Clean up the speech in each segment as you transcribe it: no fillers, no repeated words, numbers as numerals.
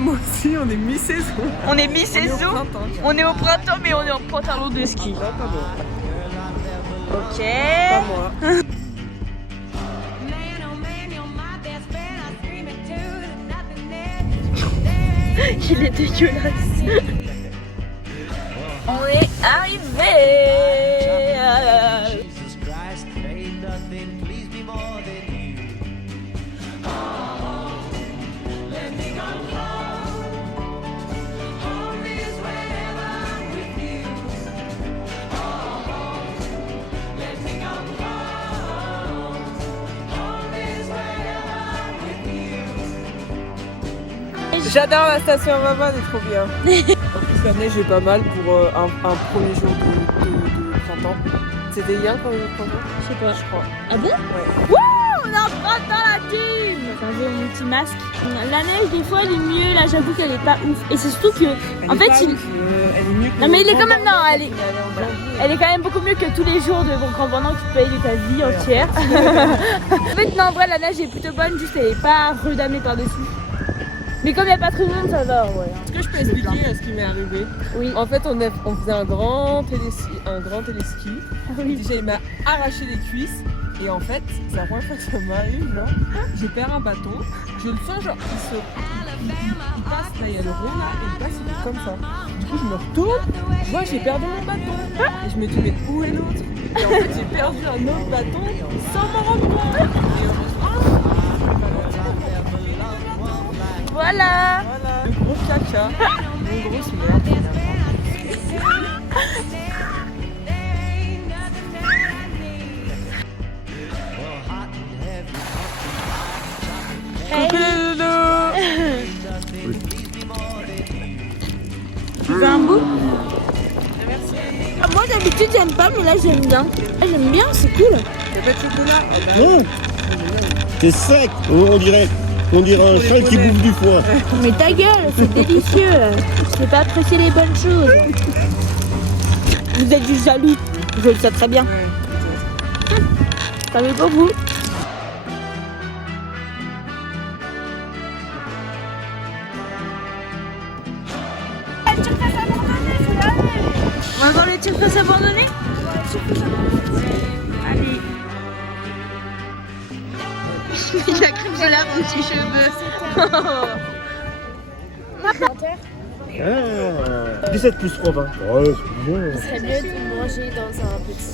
moi aussi, on est mi-saison. On est mi-saison, on est au printemps, mais on est en pantalon de ski. Non, pas moi. Ok. Pas moi. Il est dégueulasse. On est arrivé. J'adore la station Mama, elle est trop bien. En plus, la neige est pas mal pour un premier jour de printemps. C'était hier quand même le printemps? Je sais pas. Je crois. Ah bon? Ouais. Wouh, on est en printemps la team. J'ai mon petit masque. La neige des fois elle est mieux, là j'avoue qu'elle est pas ouf. Et c'est surtout que, Elle en est fait, pas il... ouf, elle est mieux que Non mais il est quand même, non, elle est elle est quand même beaucoup mieux que tous les jours de bon campement qui te payent de ta vie entière. En fait, non, en vrai, la neige est plutôt bonne, juste elle est pas redamée par-dessus. Mais comme il n'y a pas trop de monde, ça va, ouais. Est-ce que je peux expliquer ce qui m'est arrivé? Oui. En fait, on faisait un grand téléski. Oui. Déjà, il m'a arraché les cuisses. Et en fait, c'est la première fois que ça m'arrive, genre, je perds un bâton, je le sens, genre, il passe, là, il y a le rond, là, et il passe, il est comme ça. Du coup, je me retourne, je vois, j'ai perdu mon bâton. Et je me dis, mais où est l'autre? Et en fait, j'ai perdu un autre bâton sans m'en rendre compte. Et heureusement, Voilà. voilà, le gros caca, une grosse merde. Hey. Tu veux un bout? Merci. Ah, moi d'habitude j'aime pas, mais là j'aime bien. Ah, j'aime bien, c'est cool. Y'a pas de chocolat? Oh, bah, Non, c'est sec. On dirait un cheval qui bouffe du foin. Mais ta gueule, c'est délicieux. Je sais pas apprécier les bonnes choses. Vous êtes juste jaloux. Je le sais très bien. Ça veut pas vous. On va voir le tir-face abandonné. Allez. Il a cru que j'ai l'air de petits cheveux. Ah, 17 plus 3, 20. Ouais, c'est bien. Ce serait mieux de manger dans un petit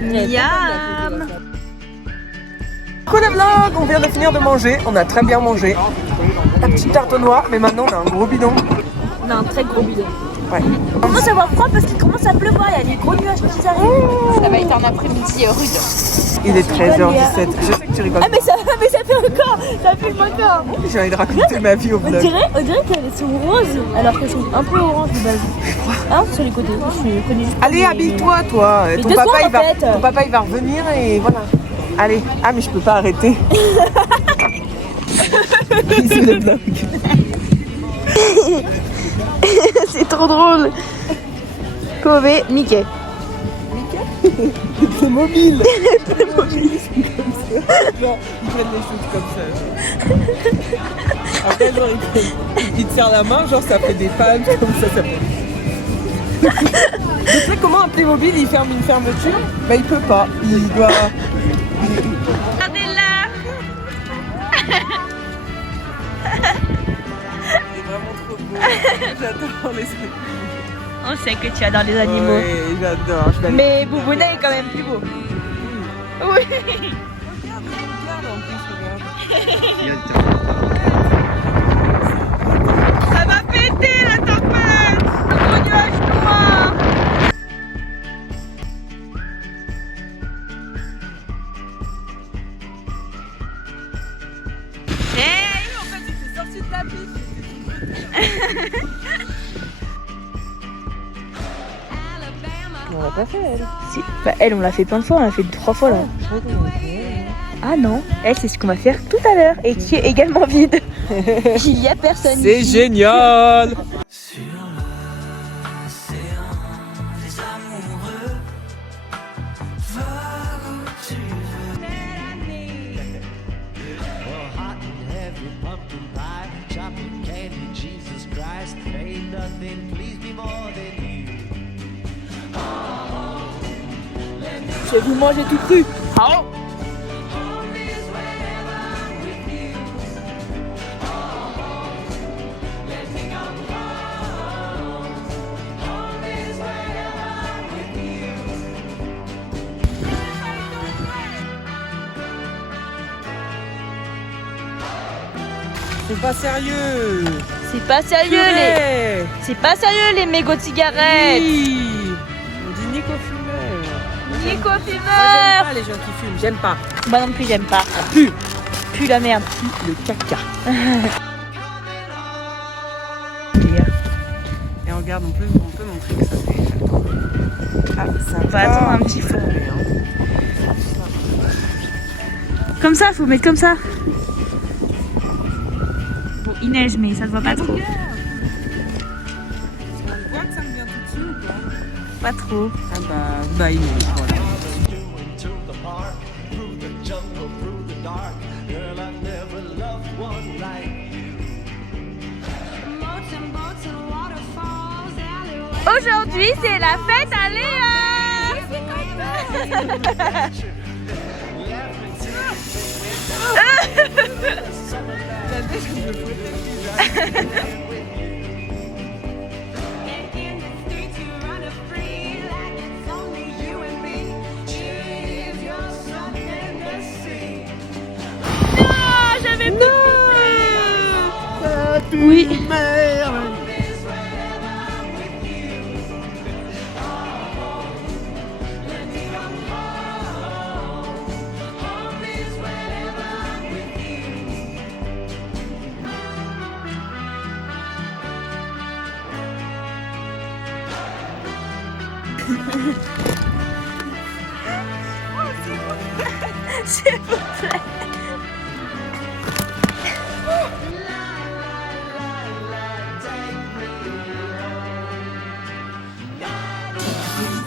Miam. Coucou les vlogs, on vient de finir de manger, on a très bien mangé. La petite tarte noire, mais maintenant on a un gros bidon. On a un très gros bidon. Ouais. On commence à avoir froid parce qu'il commence à pleuvoir, il y a des gros nuages qui arrivent. Ça va être un après-midi rude. Il est 13h17, je sais que tu rigoles. Ah mais ça fait encore, ça filme encore. J'ai envie de raconter ma vie au On vlog. dirait qu'elles sont roses alors qu'elles sont un peu orange de base. Hein, sur les côtés, je connais juste. Allez, habille-toi toi, Mais 2 secondes, en fait. ton papa il va revenir et voilà. Allez, ah mais je peux pas arrêter. C'est le vlog. C'est trop drôle. Kové, Mickey. C'est mobile. C'est mobile. Genre, ils prennent les choses comme ça. Genre. Après, genre, ils te serrent la main, genre ça fait des palmes comme ça fait. Tu sais comment un Playmobil il ferme une fermeture? Bah il peut pas, il doit... Regardez-la. C'est vraiment trop beau. J'adore les trucs. On sait que tu adores les animaux. Oui, j'adore. Je vais aller- Mais Boubounet est quand même plus beau. Oui. Regarde en plus, regarde. Ça va péter la tempête. Le gros nuage noir. Hey. En fait, j'étais sortie de la piste. On l'a pas fait, elle. Si, bah, elle, on l'a fait plein de fois, on l'a fait 3 fois là. Ah non, elle, c'est ce qu'on va faire tout à l'heure et qui est également vide. Il y a personne. C'est ici. génial. popping candy, Jesus Christ, ain't nothing please me more than you. Je vais vous manger tout cru. Oh. C'est pas sérieux. C'est pas sérieux les. C'est pas sérieux les mégots de cigarettes. Oui. On dit Nico fumeur. Nico Moi, j'aime fumeur. pas les gens qui fument, j'aime pas. Moi non plus j'aime pas. Pue. Pue la merde. Le caca. Et regarde, on peut montrer que ça fait. Ah, ça On va attendre un petit peu. Comme ça, faut mettre comme ça. Bon, il neige mais ça se voit pas trop. On voit que ça me vient tout dessus ou pas? Pas trop. Ah bah il neige, voilà. To the park, through the jungle, through the dark. Girl, I never loved one like you. Aujourd'hui, c'est la fête à Léa. Ah, j'avais pas oui. S'il vous plaît.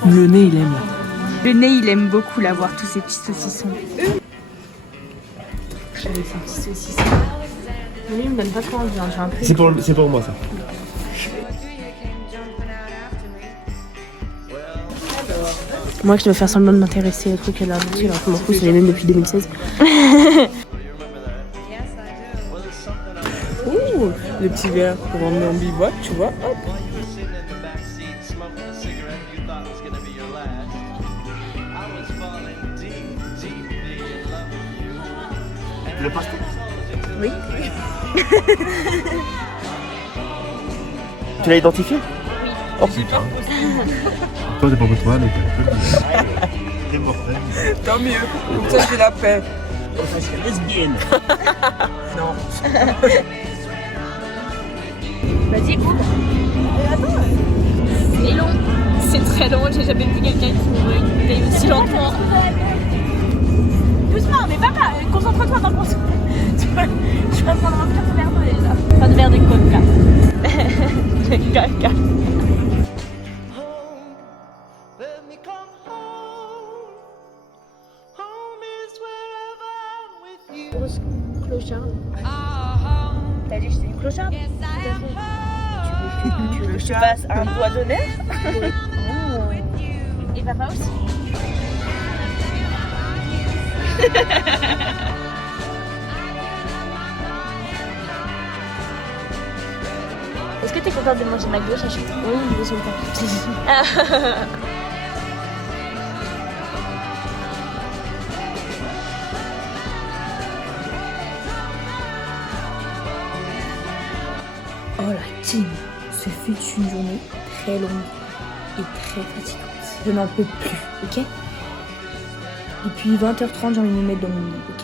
Le nez il aime. Le nez, il aime beaucoup l'avoir, tous ces petits saucissons. J'avais fait un petit saucisson. Lui, il me donne pas trop envie, j'ai un peu. C'est pour moi ça. Moi je dois faire semblant de m'intéresser au truc à l'habitude, alors que mon coup c'est les mêmes depuis 2016. Ouh, les petits verres pour emmener en bivouac, tu vois. Hop. While you were sitting in the back seat, smoking a cigarette you thought was gonna be your last. I was falling deep, deeply in love with you. And Le I pastel. told you to Tu l'as identifié? Oh putain. Toi t'es pas pour toi, donc t'es mortel. Tant mieux. Comme ça j'ai la paix. Ça serait lesbienne. Non. Vas-y, ouvre. C'est long. C'est très long. J'ai jamais vu quelqu'un qui ouvre une bouteille aussi lentement. Doucement, mais papa, concentre-toi dans le concept. Tu vas prendre un petit verre d'eau déjà. Pas de verre de coca. De caca. home. Let me come home. Home is wherever I'm with you. Grosse clocharde. T'as dit que j'étais une clocharde? Tu veux que je te fasse un doigt d'honneur? Et papa aussi. Est-ce que t'es contente de manger McDo, Chachi? Oui, il est sur le tapis. Oh la team, ce fut une journée très longue et très fatigante. Je n'en peux plus, ok? Depuis 20h30, j'ai envie de me mettre dans mon lit, ok?